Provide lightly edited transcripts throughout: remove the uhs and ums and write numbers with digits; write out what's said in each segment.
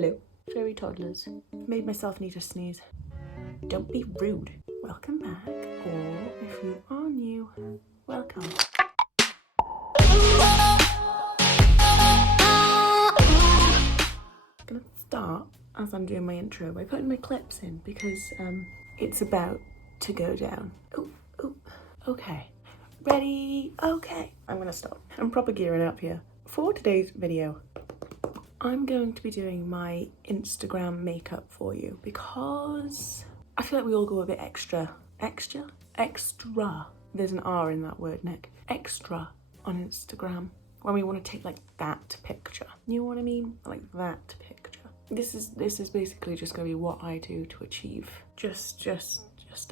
Hello, furry toddlers. Made myself need to sneeze. Don't be rude. Welcome back, or if you are new, welcome. I'm gonna start, as I'm doing my intro, by putting my clips in because it's about to go down. Oh, okay. Ready? Okay. I'm gonna stop. I'm proper gearing up here. For today's video, I'm going to be doing my Instagram makeup for you because I feel like we all go a bit extra. There's an R in that word, Nick. Extra on Instagram when we want to take like that picture. You know what I mean? Like that picture. This is basically just gonna be what I do to achieve just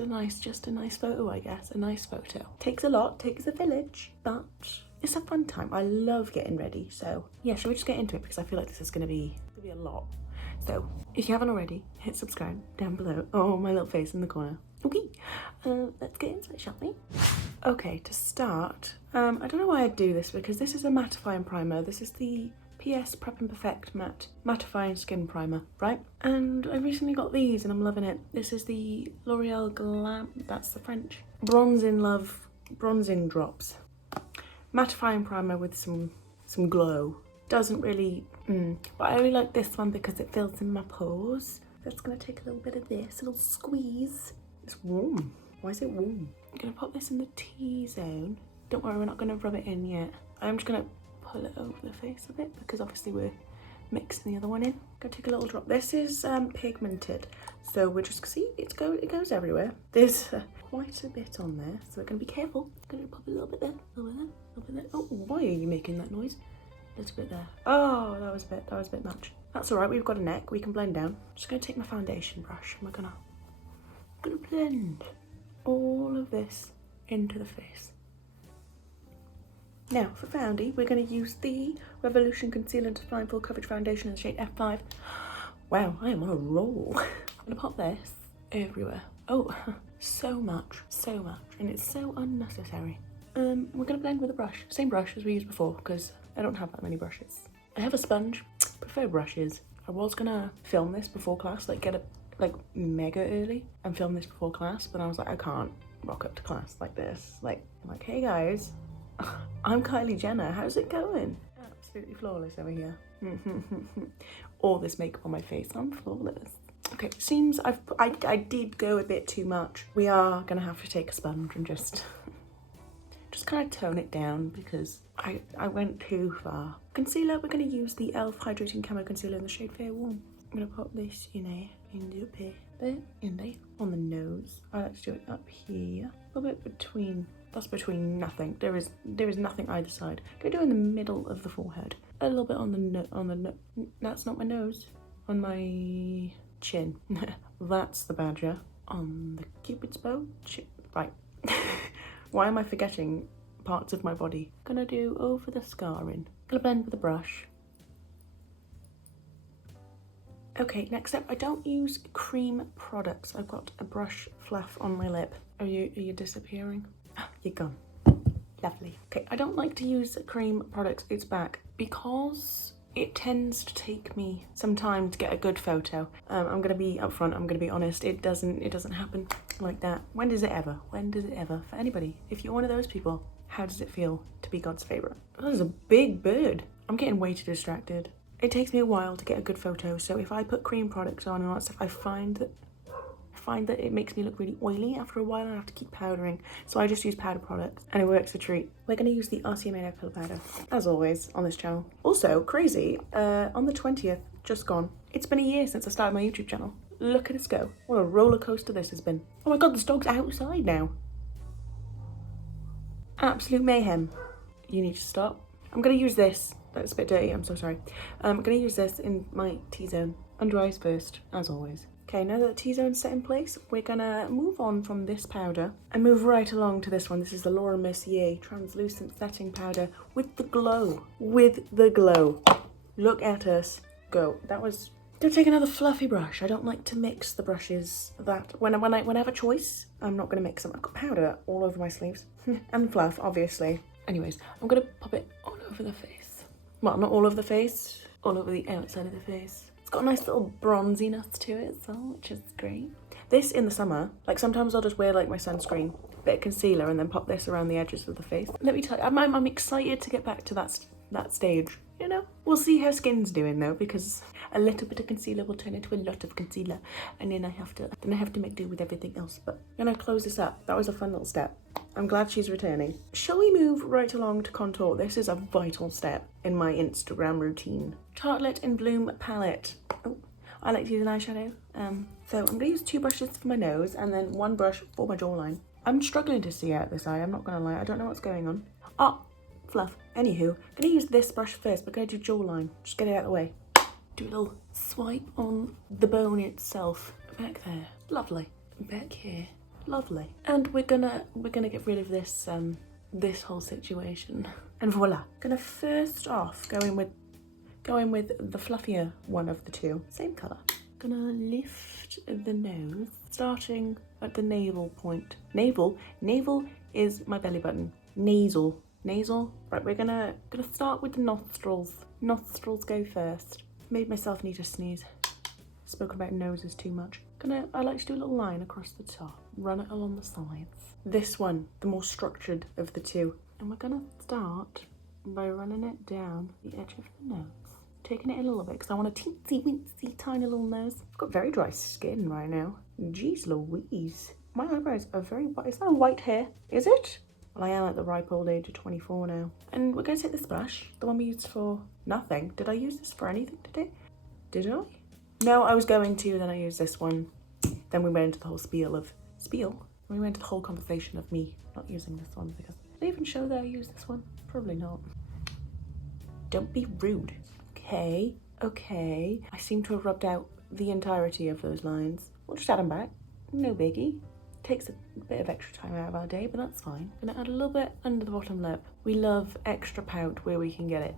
a nice photo, I guess. A nice photo. Takes a lot, takes a village, but it's a fun time. I love getting ready. So yeah, should we just get into it? Because I feel like this is gonna be a lot. So if you haven't already, hit subscribe down below. Oh, my little face in the corner. Okay, let's get into it, shall we? Okay, to start, I don't know why I do this because this is a mattifying primer. This is the PS Prep and Perfect Matte Mattifying Skin Primer, right? And I recently got these and I'm loving it. This is the L'Oreal Glam, that's the French. Bronzing Love, Bronzing Drops. Mattifying primer with some glow. Doesn't really, but I really like this one because it fills in my pores. That's gonna take a little bit of this, a little squeeze. It's warm. Why is it warm? I'm gonna pop this in the T-zone. Don't worry, we're not gonna rub it in yet. I'm just gonna pull it over the face a bit because obviously we're mixing the other one in. Gonna take a little drop. This is pigmented, so we're just, see, it goes everywhere. There's quite a bit on there, so we're gonna be careful. Gonna pop a little bit there, a little bit there, a little bit there. Oh, why are you making that noise? A little bit there. Oh, that was a bit much. That's all right, we've got a neck, we can blend down. Just gonna take my foundation brush and I'm gonna blend all of this into the face. Now for Foundy, we're going to use the Revolution Concealer and Define Full Coverage Foundation in the shade F5. Wow, I am on a roll. I'm going to pop this everywhere. Oh, so much, and it's so unnecessary. We're going to blend with a brush, same brush as we used before because I don't have that many brushes. I have a sponge, prefer brushes. I was going to film this before class, like get up like mega early and film this before class, but I was like, I can't rock up to class like this. Like, I'm like, hey guys, I'm Kylie Jenner, how's it going? Absolutely flawless over here. All this makeup on my face, I'm flawless. Okay, seems I did go a bit too much. We are gonna have to take a sponge and just kind of tone it down because I went too far. Concealer, we're gonna use the e.l.f. Hydrating Camo Concealer in the shade Fair Warm. I'm gonna pop this in there, in there, on the nose. I like to do it up here, a little bit between. That's between nothing. There is nothing either side. Go do in the middle of the forehead. A little bit on the that's not my nose. On my chin. That's the badger. On the cupid's bow. Right. Why am I forgetting parts of my body? Gonna do over the scarring. Gonna blend with a brush. Okay, next up, I don't use cream products. I've got a brush fluff on my lip. Are you disappearing? You're gone. Lovely. Okay, I don't like to use cream products, it's back, because it tends to take me some time to get a good photo. I'm gonna be upfront, I'm gonna be honest, it doesn't happen like that. When does it ever? When does it ever? For anybody, if you're one of those people, how does it feel to be God's favourite? That is a big bird. I'm getting way too distracted. It takes me a while to get a good photo, so if I put cream products on and all that stuff, I find that it makes me look really oily after a while and I have to keep powdering. So I just use powder products and it works a treat. We're going to use the RCMA nail pillow powder, as always, on this channel. Also, crazy, on the 20th, just gone, it's been a year since I started my YouTube channel. Look at us go. What a roller coaster this has been. Oh my god, this dog's outside now. Absolute mayhem. You need to stop. I'm going to use this. That's a bit dirty, I'm so sorry. I'm going to use this in my T-zone. Under eyes first, as always. Okay, now that the T-zone's set in place, we're gonna move on from this powder and move right along to this one. This is the Laura Mercier Translucent Setting Powder with the glow. With the glow. Look at us go. That was... Don't take another fluffy brush. I don't like to mix the brushes that... When I have a choice, I'm not gonna mix them. I've got powder all over my sleeves. And fluff, obviously. Anyways, I'm gonna pop it all over the face. Well, not all over the face. All over the outside of the face. It's got a nice little bronziness to it as well, which is great. This in the summer, like sometimes I'll just wear like my sunscreen, bit of concealer, and then pop this around the edges of the face. Let me tell you, I'm excited to get back to that stage, you know? We'll see how skin's doing though, because a little bit of concealer will turn into a lot of concealer, and then I have to make do with everything else. But I'm gonna close this up. That was a fun little step. I'm glad she's returning. Shall we move right along to contour? This is a vital step in my Instagram routine. Tartelette in Bloom palette. Oh, I like to use an eyeshadow. So I'm gonna use 2 brushes for my nose and then 1 brush for my jawline. I'm struggling to see out this eye, I'm not gonna lie. I don't know what's going on. Oh, fluff. Anywho, I'm gonna use this brush first, but I'm gonna do jawline. Just get it out of the way. Do a little swipe on the bone itself. Back there. Lovely. Back here. Lovely. And we're gonna get rid of this this whole situation. And voila. Gonna first off going with the fluffier one of the two. Same colour. Gonna lift the nose, starting at the navel point. Navel is my belly button. Nasal. Right, we're gonna start with the nostrils. Nostrils go first. Made myself need to sneeze. Spoken about noses too much. I like to do a little line across the top. Run it along the sides. This one, the more structured of the two. And we're gonna start by running it down the edge of the nose. Taking it a little bit because I want a teensy weensy tiny little nose. I've got very dry skin right now. Jeez Louise. My eyebrows are very white. Is that a white hair? Is it? Well, I am at the ripe old age of 24 now. And we're going to take this brush, the one we used for nothing. Did I use this for anything today? Did I? No, I was going to, then I used this one. Then we went into the whole spiel? We went into the whole conversation of me not using this one because did I even show that I used this one? Probably not. Don't be rude. Okay. I seem to have rubbed out the entirety of those lines. We'll just add them back. No biggie. Takes a bit of extra time out of our day, but that's fine. Gonna add a little bit under the bottom lip. We love extra pout where we can get it.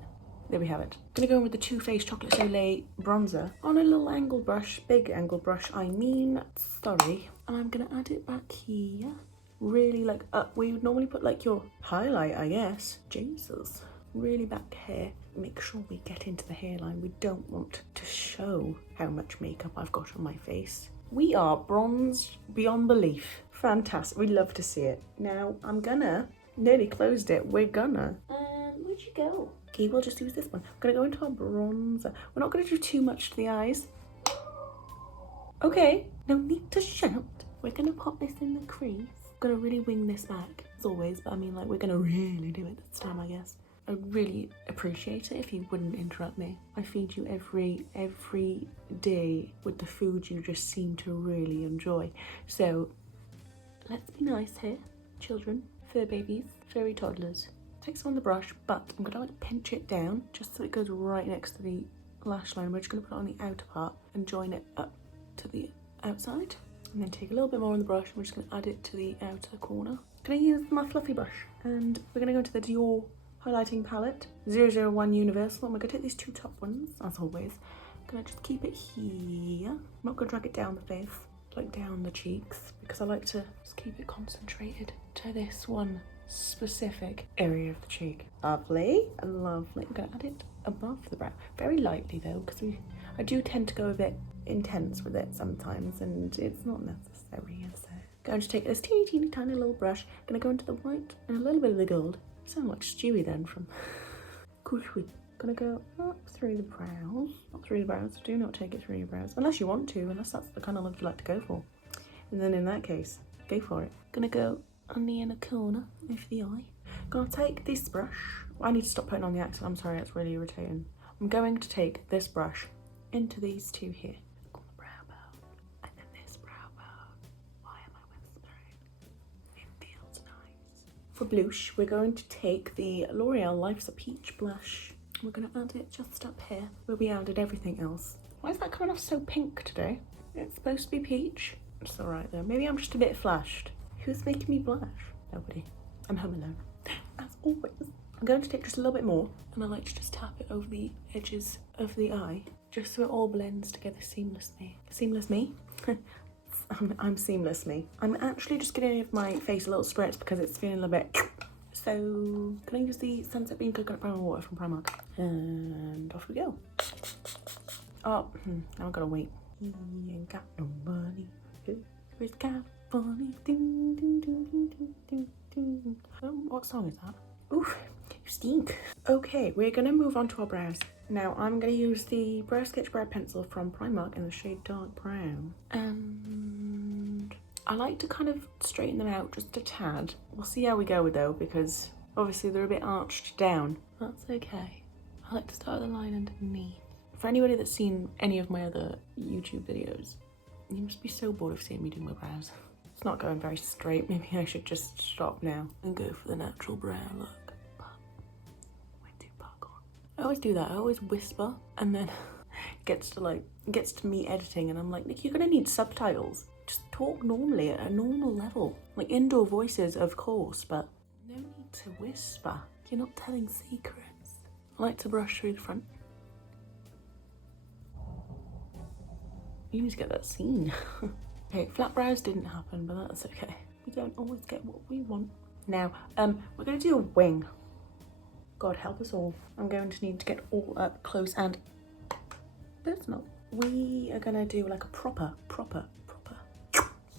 There we have it. Gonna go in with the Too Faced Chocolate Soleil bronzer on a little angle brush, big angle brush, sorry. And I'm gonna add it back here. Really like up where you would normally put like your highlight, I guess. Jesus. Really back here. Make sure we get into the hairline. We don't want to show how much makeup I've got on my face. We are bronzed beyond belief. Fantastic. We love to see it. Now I'm gonna, nearly closed it. Where'd you go? Okay, we'll just use this one. I'm gonna go into our bronzer. We're not gonna do too much to the eyes. Okay, no need to shout. We're gonna pop this in the crease. Gonna really wing this back as always, but I mean like we're gonna really do it this time, I guess. I'd really appreciate it if you wouldn't interrupt me. I feed you every day with the food you just seem to really enjoy. So let's be nice here, children, fur babies, furry toddlers. Take some on the brush, but I'm gonna like pinch it down just so it goes right next to the lash line. We're just gonna put it on the outer part and join it up to the outside. And then take a little bit more on the brush and we're just gonna add it to the outer corner. Gonna use my fluffy brush and we're gonna go into the Dior highlighting palette 001 Universal, and we're gonna take these 2 top ones as always. Gonna just keep it here. I'm not gonna drag it down the face, like down the cheeks, because I like to just keep it concentrated to this one specific area of the cheek. Lovely. I'm gonna add it above the brow, very lightly though, because I do tend to go a bit intense with it sometimes, and it's not necessary. So going to take this teeny tiny little brush. Gonna go into the white and a little bit of the gold. Sound like Stewie then from Kushwi. Gonna go up through the brows. Not through the brows. Do not take it through your brows. Unless you want to, unless that's the kind of look you like to go for. And then in that case, go for it. Gonna go on the inner corner of the eye. Gonna take this brush. I need to stop putting on the accent. I'm sorry, that's really irritating. I'm going to take this brush into these 2 here. On the brow bone. And then this brow bone. Why am I whispering? It feels nice. For blush, we're going to take the L'Oreal Life's a Peach blush. We're going to add it just up here where we added everything else. Why is that coming off so pink today? It's supposed to be peach. It's alright though. Maybe I'm just a bit flushed. Who's making me blush? Nobody. I'm home alone. As always. I'm going to take just a little bit more and I like to just tap it over the edges of the eye just so it all blends together seamlessly. Seamless me? I'm seamless me. I'm actually just going to give my face a little spritz because it's feeling a little bit. So can I use the Sunset Bean Coconut Brown Water from Primark? And off we go. Oh, now I've got to wait. He ain't got no money. Where's California? Ding, ding, ding, ding, ding, ding, ding. What song is that? Oof, you stink. Okay, we're gonna move on to our brows. Now I'm gonna use the Brow Sketch Brow Pencil from Primark in the shade Dark Brown. And I like to kind of straighten them out just a tad. We'll see how we go with though, because obviously they're a bit arched down. That's okay. I like to start the line underneath. For anybody that's seen any of my other YouTube videos, you must be so bored of seeing me do my brows. It's not going very straight. Maybe I should just stop now and go for the natural brow look. But way too parkour. I always do that. I always whisper, and then it gets to me editing, and I'm like, Nick, you're gonna need subtitles. Just talk normally at a normal level. Like indoor voices, of course, but no need to whisper. You're not telling secrets. I like to brush through the front. You need to get that scene. Okay, flat brows didn't happen, but that's okay. We don't always get what we want. Now, we're gonna do a wing. God help us all. I'm going to need to get all up close and personal. We are gonna do like a proper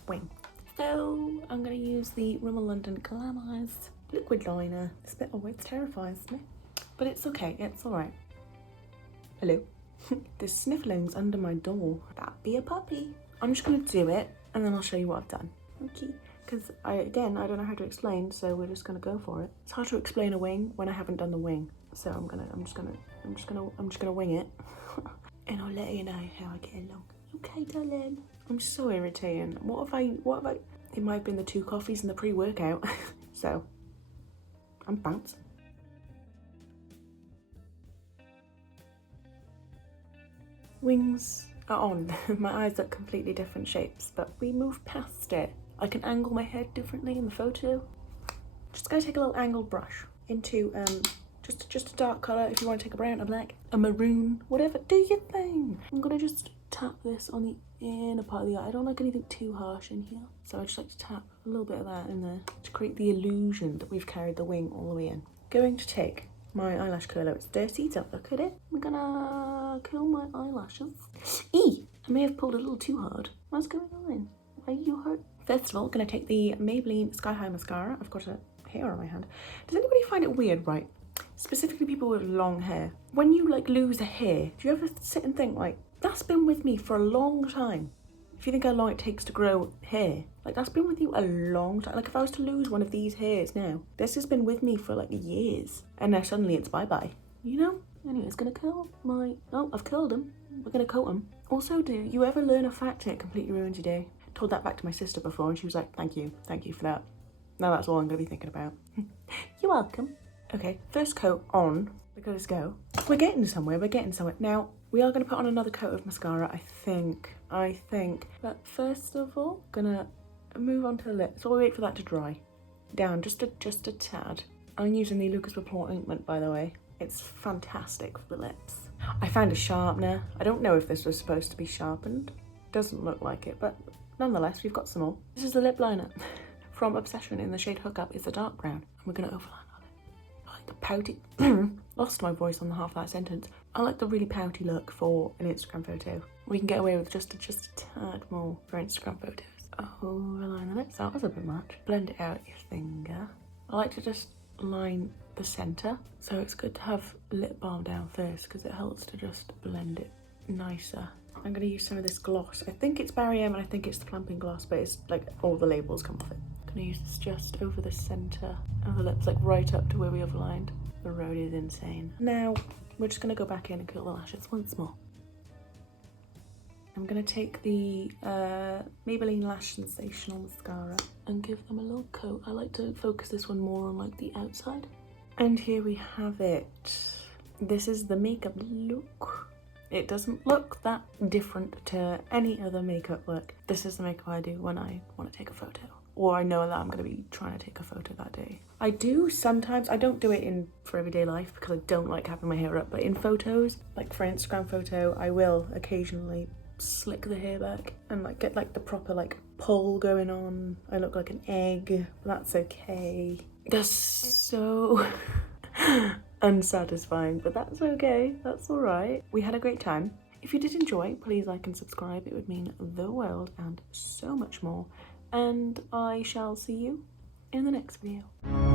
wing. So I'm gonna use the Rimmel London Glamorized liquid liner. This bit always terrifies me, but it's okay, it's all right. Hello. There's snifflings under my door. That be a puppy. I'm just gonna do it and then I'll show you what I've done. Okay, because I don't know how to explain, so we're just gonna go for it. It's hard to explain a wing when I haven't done the wing, so I'm just gonna wing it, and I'll let you know how I get along. Okay, darling. I'm so irritating. What have I? It might have been the 2 coffees and the pre-workout. So I'm bouncing. Wings are on. My eyes look completely different shapes, but we move past it. I can angle my head differently in the photo. Just gonna take a little angled brush into just a dark colour. If you want to take a brown, a black, a maroon, whatever, do your thing. I'm gonna just tap this on the inner part of the eye. I don't like anything too harsh in here, so I just like to tap a little bit of that in there to create the illusion that we've carried the wing all the way in. Going to take my eyelash curler. It's dirty, don't look at it. I'm gonna curl my eyelashes. I may have pulled a little too hard. What's going on? Why are you hurt? First of all, gonna take the Maybelline Sky High Mascara. I've got a hair on my hand. Does anybody find it weird, right? Specifically people with long hair. When you like lose a hair, do you ever sit and think like, that's been with me for a long time? If you think how long it takes to grow hair, like that's been with you a long time. Like if I was to lose one of these hairs now, this has been with me for like years, and now suddenly it's bye-bye, you know? Anyway, it's gonna curl my, oh, I've curled them. We're gonna coat them. Also, do you ever learn a fact and it completely ruins your day? I told that back to my sister before and she was like, thank you for that. Now that's all I'm gonna be thinking about. You're welcome. Okay, first coat on. Look at us go. We're getting somewhere. Now, we are gonna put on another coat of mascara, I think. But first of all, gonna move on to the lips. So we wait for that to dry down just a tad. I'm using the Lucas Report ointment, by the way. It's fantastic for the lips. I found a sharpener. I don't know if this was supposed to be sharpened. Doesn't look like it, but nonetheless, we've got some more. This is the lip liner from Obsession in the shade Hookup. It's a dark brown. And we're gonna overline our lip. I like the pouty, lost my voice on the half of that sentence. I like the really pouty look for an Instagram photo. We can get away with just a tad more for Instagram photos. Overline the lips. That was a bit much. Blend it out with your finger. I like to just line the center, so it's good to have lip balm down first because it helps to just blend it nicer. I'm going to use some of this gloss. I think it's Barry M and I think it's the plumping gloss, but it's like all the labels come off it. I'm going to use this just over the center of the lips, like right up to where we overlined. The road is insane. Now we're just going to go back in and curl the lashes once more. I'm going to take the Maybelline Lash Sensational Mascara and give them a little coat. I like to focus this one more on like the outside. And here we have it. This is the makeup look. It doesn't look that different to any other makeup look. This is the makeup I do when I want to take a photo. Or I know that I'm going to be trying to take a photo that day. I do sometimes, I don't do it for everyday life because I don't like having my hair up, but in photos, like for Instagram photo, I will occasionally slick the hair back and like get like the proper like pull going on. I look like an egg, but that's okay. That's so unsatisfying, but that's okay. That's all right. We had a great time. If you did enjoy, please like and subscribe. It would mean the world and so much more. And I shall see you in the next video.